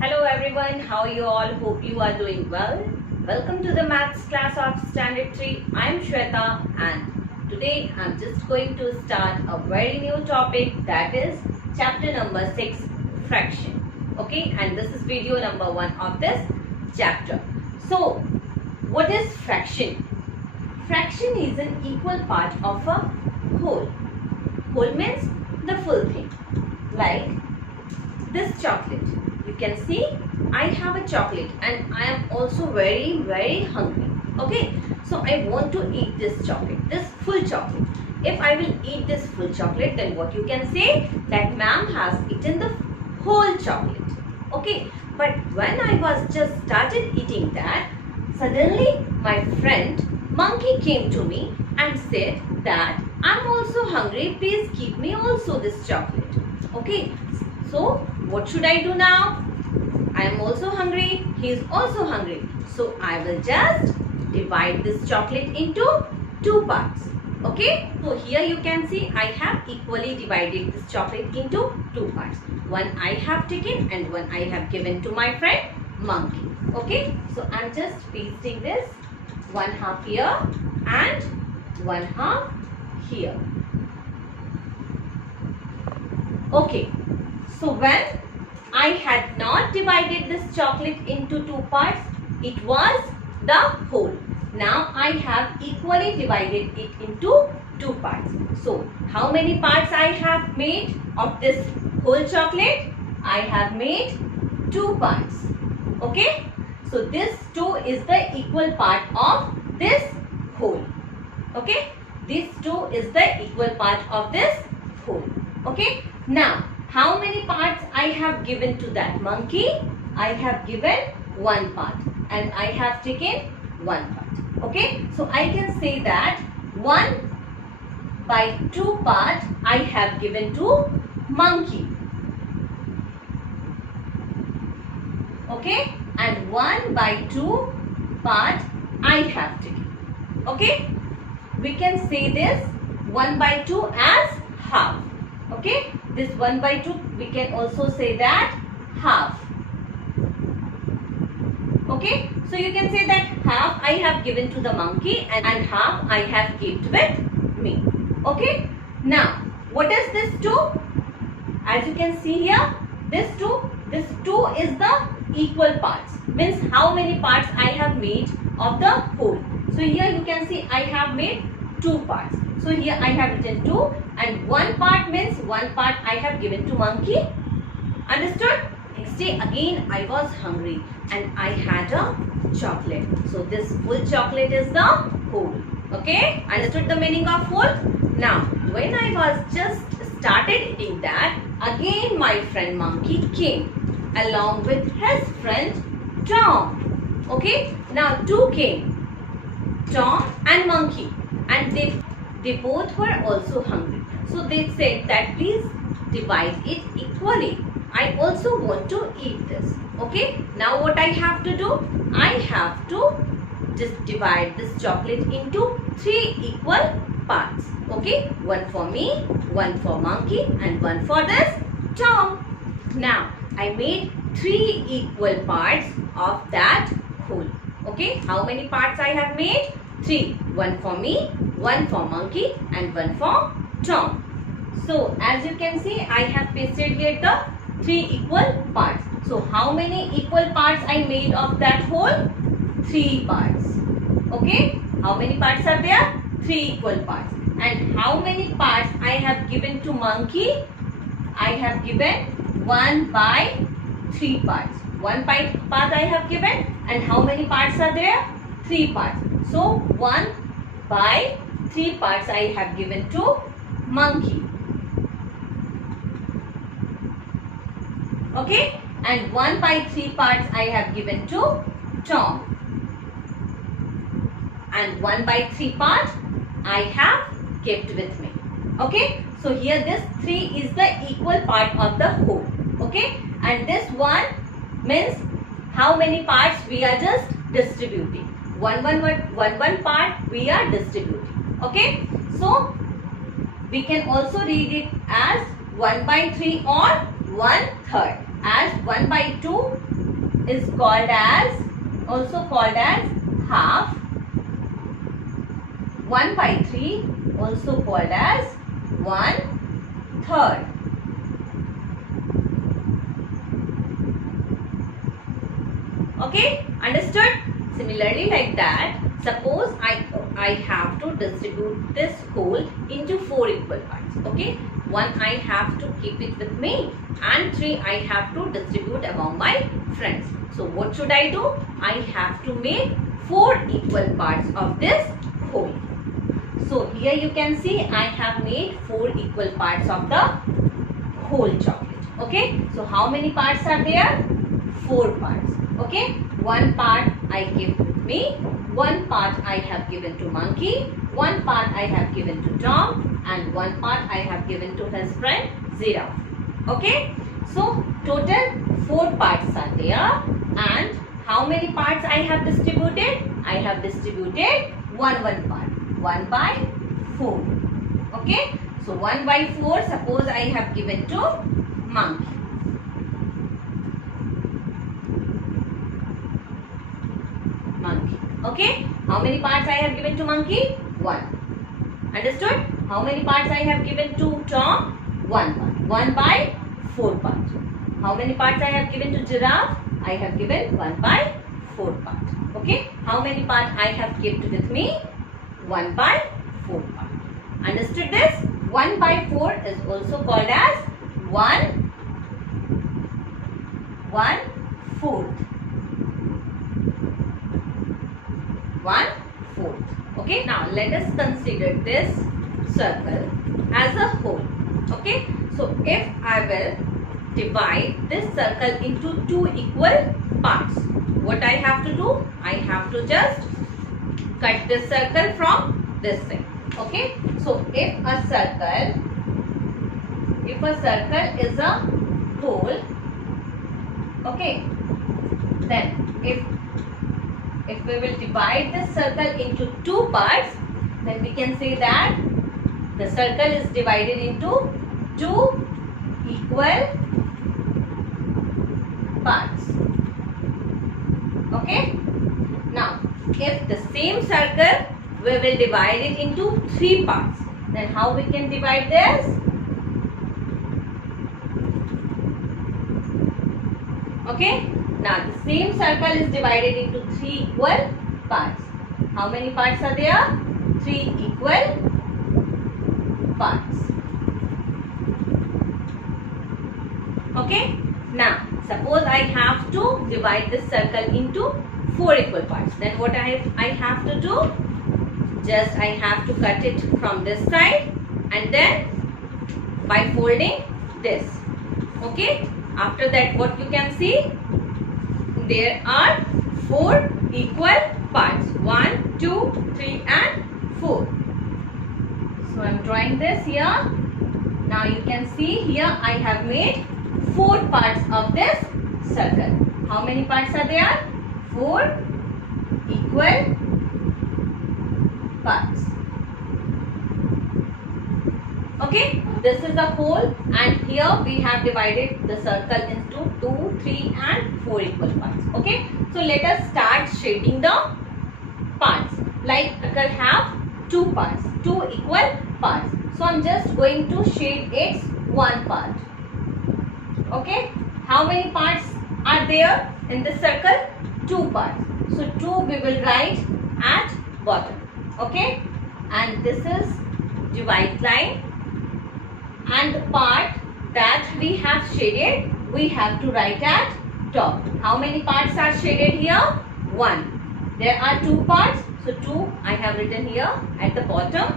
Hello everyone, how are you all? Hope you are doing well. Welcome to the maths class of Standard 3. I am Shweta and today I am just going to start a very new topic, that is chapter number 6, fraction. Okay, and this is video number 1 of this chapter. So, what is fraction? Fraction is an equal part of a whole. Whole means the full thing. Like this chocolate. You can see I have a chocolate and I am also very hungry. Okay, so I want to eat this chocolate, this full chocolate. If I will eat this full chocolate, then what you can say, that ma'am has eaten the whole chocolate. Okay, but when I was just started eating that, suddenly my friend monkey came to me and said that I'm also hungry, please give me also this chocolate. Okay, so what should I do now? I am also hungry, he is also hungry. So I will just divide this chocolate into two parts. Okay, so here you can see I have equally divided this chocolate into two parts. One I have taken and one I have given to my friend monkey. Okay, so I am just pasting this one half here and one half here. Okay, so when I had not divided this chocolate into two parts, it was the whole. Now I have equally divided it into two parts. So how many parts I have made of this whole chocolate? I have made two parts. Okay, so this two is the equal part of this whole. Okay, this two is the equal part of this whole. Okay, now how many parts I have given to that monkey? I have given one part and I have taken one part. Okay, so I can say that 1/2 part I have given to monkey. Okay, and 1/2 part I have taken. Okay, we can say this 1/2 as half. Okay, this 1/2 we can also say that half. Okay, so you can say that half I have given to the monkey and half I have kept with me. Okay, now what is this 2? As you can see here, this 2 is the equal parts, means how many parts I have made of the whole. So here you can see I have made two parts. So here I have written 2 and one part means one part I have given to monkey. Understood? Next day again I was hungry and I had a chocolate. So this full chocolate is the whole. Okay? Understood the meaning of whole? Now when I was just started eating that, again my friend monkey came along with his friend Tom. Okay? Now two came, Tom and monkey, and they both were also hungry. So they said that please divide it equally. I also want to eat this. Okay. Now what I have to do? I have to just divide this chocolate into 3 equal parts. Okay. One for me, one for monkey and one for this Tom. Now I made 3 equal parts of that whole. Okay. How many parts I have made? 3. One for me, one for monkey and one for Tom. So as you can see, I have pasted here the 3 equal parts. So how many equal parts I made of that whole? 3 parts. Okay, how many parts are there? 3 equal parts. And how many parts I have given to monkey? I have given 1/3 parts. 1 part I have given, and how many parts are there? 3 parts. So 1/3 parts I have given to monkey. Okay, and 1/3 parts I have given to Tom. And 1/3 part I have kept with me. Okay, so here this 3 is the equal part of the whole. Okay, and this 1 means how many parts we are just distributing. One part we are distributing. Okay, so we can also read it as 1/3 or 1/3. as 1/2 is also called as half. 1/3 also called as 1/3. Okay, understood? Similarly, like that, suppose I have to distribute this whole into 4 equal parts. Okay, 1 I have to keep it with me and 3 I have to distribute among my friends. So what should I do? I have to make 4 equal parts of this whole. So here you can see I have made 4 equal parts of the whole chocolate. Okay, so how many parts are there? 4 parts. Okay, 1 part I give with me, 1 part I have given to monkey, 1 part I have given to Tom, and 1 part I have given to his friend Giraffe. Okay, so total 4 parts are there. And how many parts I have distributed? I have distributed 1 part, 1/4. Okay, so 1/4 suppose I have given to monkey. Okay, how many parts I have given to monkey? 1. Understood? How many parts I have given to Tom? 1 part. 1/4 part. How many parts I have given to giraffe? I have given 1/4 part. Okay, how many parts I have kept with me? 1/4 part. Understood this? 1/4 is also called as 1/4. 1/4. Okay, now let us consider this circle as a whole. Okay, so if I will divide this circle into 2 equal parts, what I have to do? I have to just cut this circle from this side. Okay, so if a circle is a whole, okay, then if we will divide this circle into 2 parts, then we can say that the circle is divided into 2 equal parts. Okay, now if the same circle we will divide it into 3 parts, then how we can divide this? Okay, now the same circle is divided into 3 equal parts. How many parts are there? 3 equal parts. Okay, now suppose I have to divide this circle into 4 equal parts, then what I have to do? Just I have to cut it from this side and then by folding this. Okay, after that what you can see? There are 4 equal parts. 1, 2, 3 and 4. So I am drawing this here. Now you can see here I have made 4 parts of this circle. How many parts are there? 4 equal parts. Okay, this is the whole, and here we have divided the circle into 2, 3 and 4 equal parts. Okay, so let us start shading the parts. Like circle have 2 parts, 2 equal parts. So I am just going to shade its 1 part. Okay, how many parts are there in this circle? 2 parts. So 2 we will write at bottom. Okay, and this is divide line, and the part that we have shaded we have to write at top. How many parts are shaded here? 1. There are 2 parts, so 2 I have written here at the bottom.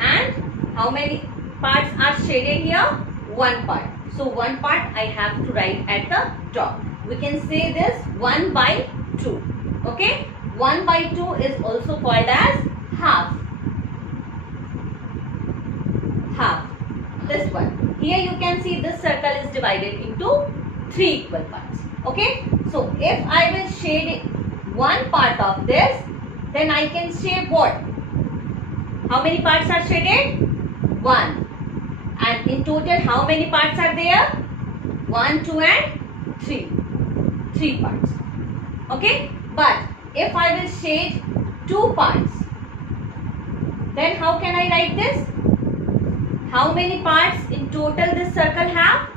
And how many parts are shaded here? 1 part. So 1 part I have to write at the top. We can say this 1/2. Okay, 1/2 is also called as half. Half. This one. Here you can see this circle is divided into 3 equal parts. Okay, so if I will shade 1 part of this, then I can shade what? How many parts are shaded? 1. And in total how many parts are there? 1, 2 and 3. 3 parts. Okay, but if I will shade two parts, then how can I write this? How many parts in total this circle have?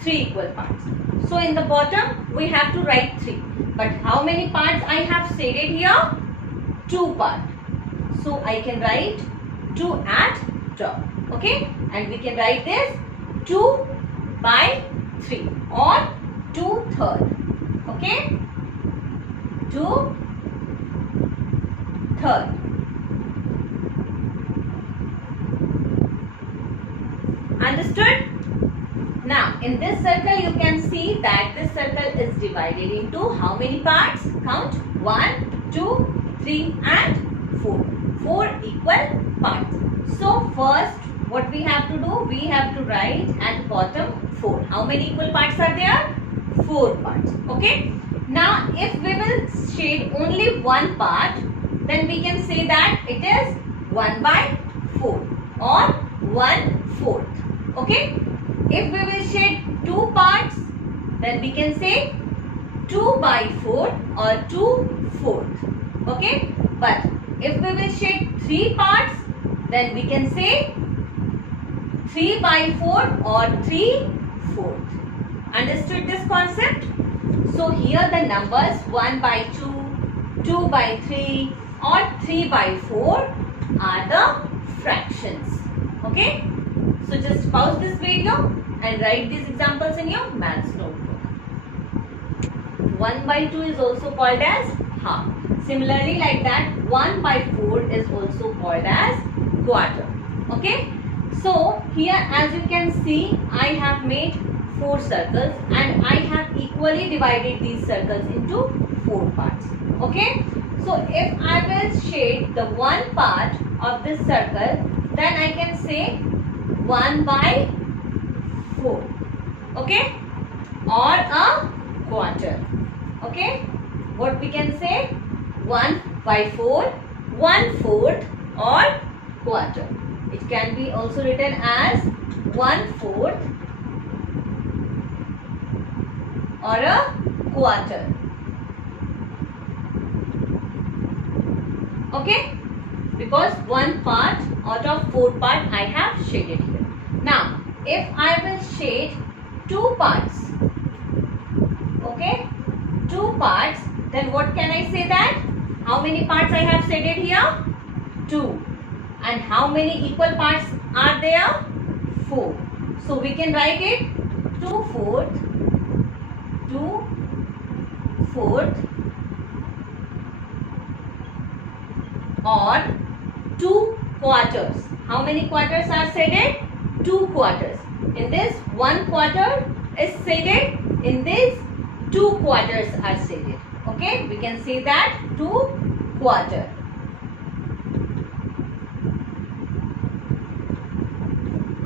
3 equal parts. So in the bottom we have to write 3. But how many parts I have shaded here? 2 parts. So I can write 2 at top. Okay, and we can write this 2 by 3 or 2/3. Okay, 2/3. Understood? Now in this circle you can see that this circle is divided into how many parts? Count 1, 2, 3 and 4. 4 equal parts. So first what we have to do? We have to write at bottom 4. How many equal parts are there? 4 parts. Okay. Now if we will shade only one part, then we can say that it is 1 by 4 or 1/4. Okay. If we will shade 2 parts, then we can say 2 by 4 or 2/4. Okay. But if we will shade 3 parts, then we can say 3 by 4 or 3/4. Understood this concept? So here the numbers 1 by 2, 2 by 3 or 3 by 4 are the fractions. Okay. So just pause this video and write these examples in your maths notebook. 1 by 2 is also called as half. Similarly like that 1 by 4 is also called as quarter. Okay. So here as you can see I have made 4 circles and I have equally divided these circles into 4 parts. Okay. So if I will shade the one part of this circle, then I can say 1 by 4. Okay. Or a quarter. Okay. What we can say? 1 by 4, 1/4 or quarter. It can be also written as 1/4 or a quarter. Okay, because one part out of 4 parts I have shaded here. Now if I will shade 2 parts, okay, 2 parts, then what can I say that? How many parts I have shaded here? 2. And how many equal parts are there? 4. So we can write it 2/4, 2/4 or 2 quarters. How many quarters are shaded? 2 quarters. In this 1 quarter is shaded. In this 2 quarters are shaded. Okay, we can say that 2 quarter.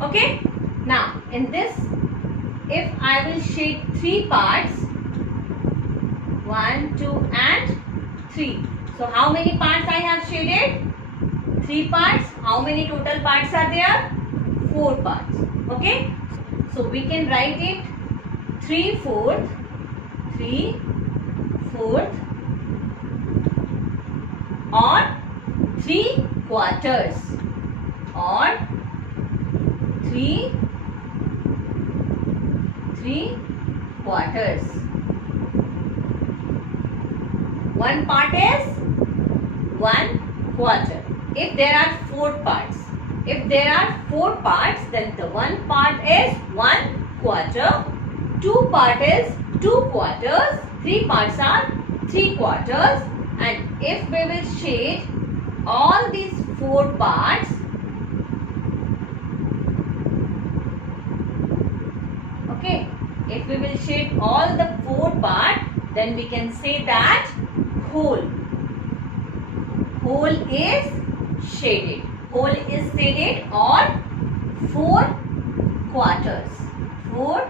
Okay. Now in this, if I will shade 3 parts, 1, 2 and 3. So how many parts I have shaded? 3 parts. How many total parts are there? 4 parts. Okay. So we can write it 3/4, 3/4 or 3 quarters or 3 quarters. One part is 1 quarter. If there are 4 parts, then the one part is 1 quarter, 2 part is 2 quarters, 3 parts are 3 quarters, and if we will shade all these 4 parts, okay, if we will shade all the 4 parts, then we can say that whole is shaded. Whole is shaded or 4 quarters. 4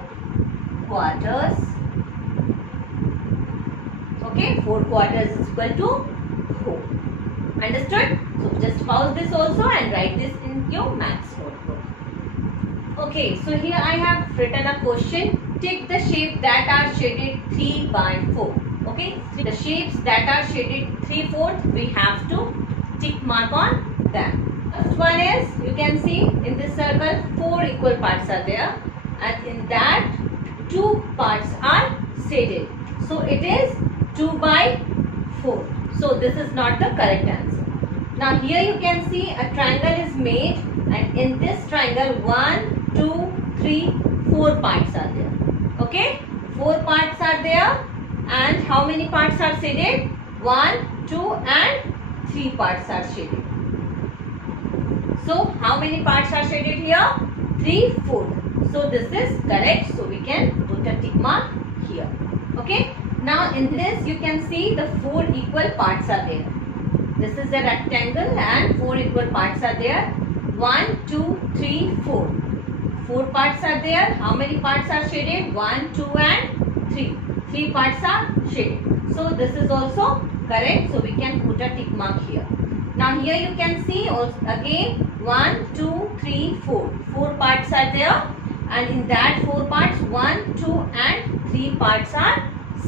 quarters. Okay, 4 quarters is equal to whole. Understood? So just pause this also and write this in your maths notebook. Okay, so here I have written a question. Take the shape that are shaded 3 by 4. Okay, the shapes that are shaded 3/4, we have to tick mark on them. First one is, you can see in this circle 4 equal parts are there, and in that 2 parts are shaded. So it is 2/4. So this is not the correct answer. Now here you can see a triangle is made, and in this triangle 1, 2, 3, 4 parts are there. Okay, 4 parts are there, and how many parts are shaded? 1, 2 and 3 parts are shaded. So how many parts are shaded here? 3, 4. So this is correct. So we can put a tick mark here. Okay. Now in this you can see the 4 equal parts are there. This is a rectangle and 4 equal parts are there. 1, 2, 3, 4. 4 parts are there. How many parts are shaded? 1, 2 and 3. 3 parts are shaded. So this is also correct. So we can put a tick mark here. Now here you can see also again 1, 2, 3, 4. 4 parts are there, and in that 4 parts 1, 2 and 3 parts are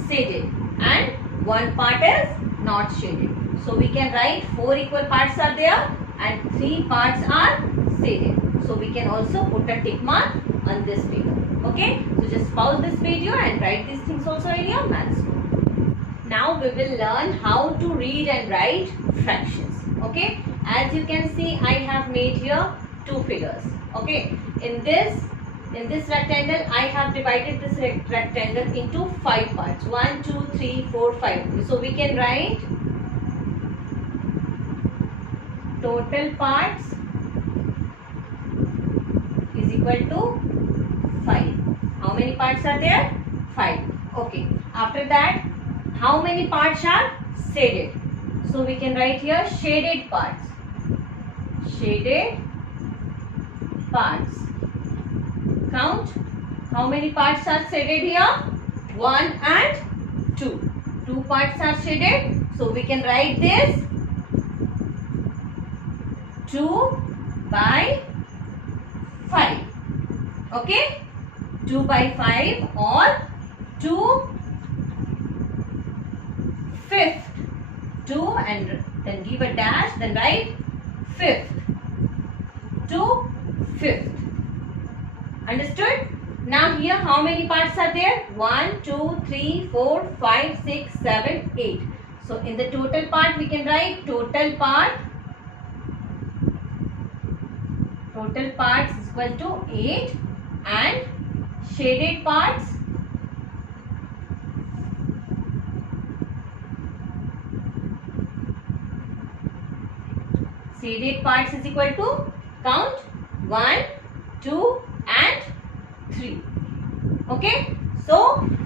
shaded, and 1 part is not shaded. So we can write 4 equal parts are there and 3 parts are shaded. So we can also put a tick mark on this figure. Okay, so just pause this video and write these things also in your maths note. Now we will learn how to read and write fractions. Okay, as you can see I have made here 2 figures. Okay, in this rectangle I have divided this rectangle into 5 parts. 1, 2, 3, 4, 5. So we can write total parts is equal to 5. How many parts are there? 5. Okay, after that how many parts are shaded? So we can write here shaded parts. Shaded parts. Count. How many parts are shaded here? 1 and 2. 2 parts are shaded. So we can write this 2/5. Okay? 2/5 or 2/5. 2 and then give a dash, then write 5th. 2/5. Understood? Now here how many parts are there? 1, 2, 3, 4, 5, 6, 7, 8. So in the total part we can write total parts is equal to 8, and shaded parts is equal to, count, 1, 2 and 3. Okay, so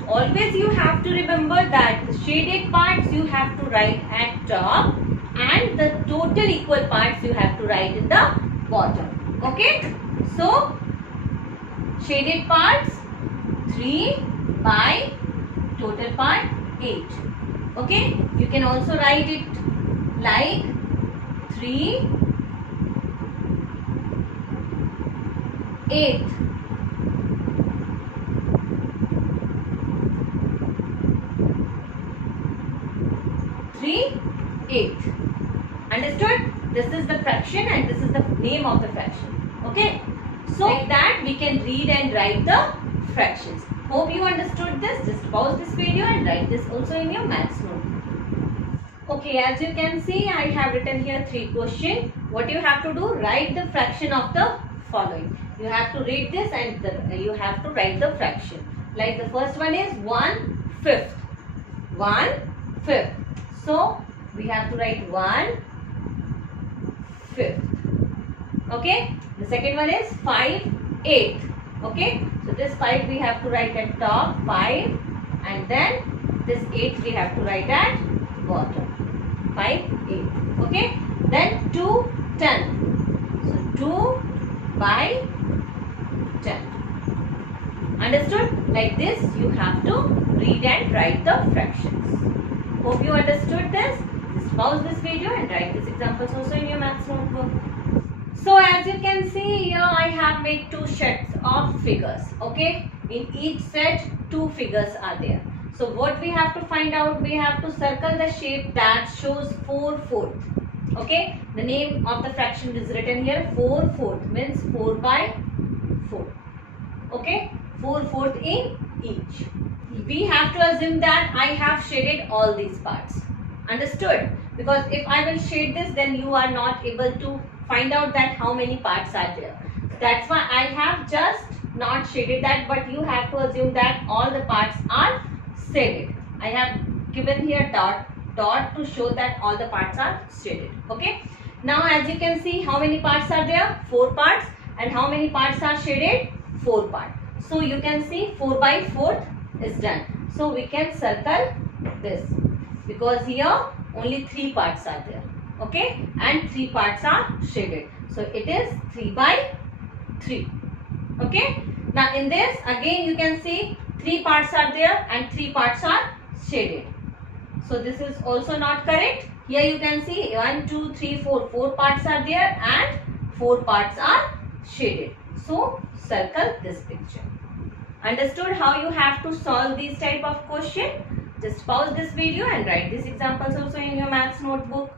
always you have to remember that the shaded parts you have to write at top and the total equal parts you have to write in the bottom. Okay, so shaded parts 3 by total part 8. Okay, you can also write it like 3/8. 3/8. Understood? This is the fraction and this is the name of the fraction. Okay, so like that we can read and write the fractions. Hope you understood this. Just pause this video and write this also in your maths note. Okay, as you can see I have written here 3 questions. What you have to do, write the fraction of the following. You have to read this and you have to write the fraction. Like the first one is 1/5. 1/5. So we have to write 1/5. Okay, the second one is 5/8. Okay, so this 5 we have to write at top, 5, and then this 8 we have to write at bottom, 5/8. Okay, then 2/10. So 2/10. Understood? Like this you have to read and write the fractions. Hope you understood this. Just pause this video and write these examples also in your maths notebook. So as you can see here I have made 2 sets of figures. Okay, in each set 2 figures are there. So what we have to find out, we have to circle the shape that shows 4/4. Okay, the name of the fraction is written here. 4/4 means 4 by 4. Okay, 4/4 in each. We have to assume that I have shaded all these parts. Understood? Because if I will shade this, then you are not able to find out that how many parts are there. That's why I have just not shaded that, but you have to assume that all the parts are shaded. I have given here dot to show that all the parts are shaded. Okay. Now as you can see, how many parts are there? 4 parts. And how many parts are shaded? 4 parts. So you can see 4 by 4 is done. So we can circle this, because here only 3 parts are there. Okay. And 3 parts are shaded. So it is 3 by 3. Okay. Now in this again you can see 3 parts are there and 3 parts are shaded. So this is also not correct. Here you can see 1, 2, 3, 4. 4 parts are there and 4 parts are shaded. So circle this picture. Understood how you have to solve these type of question? Just pause this video and write these examples also in your maths notebook.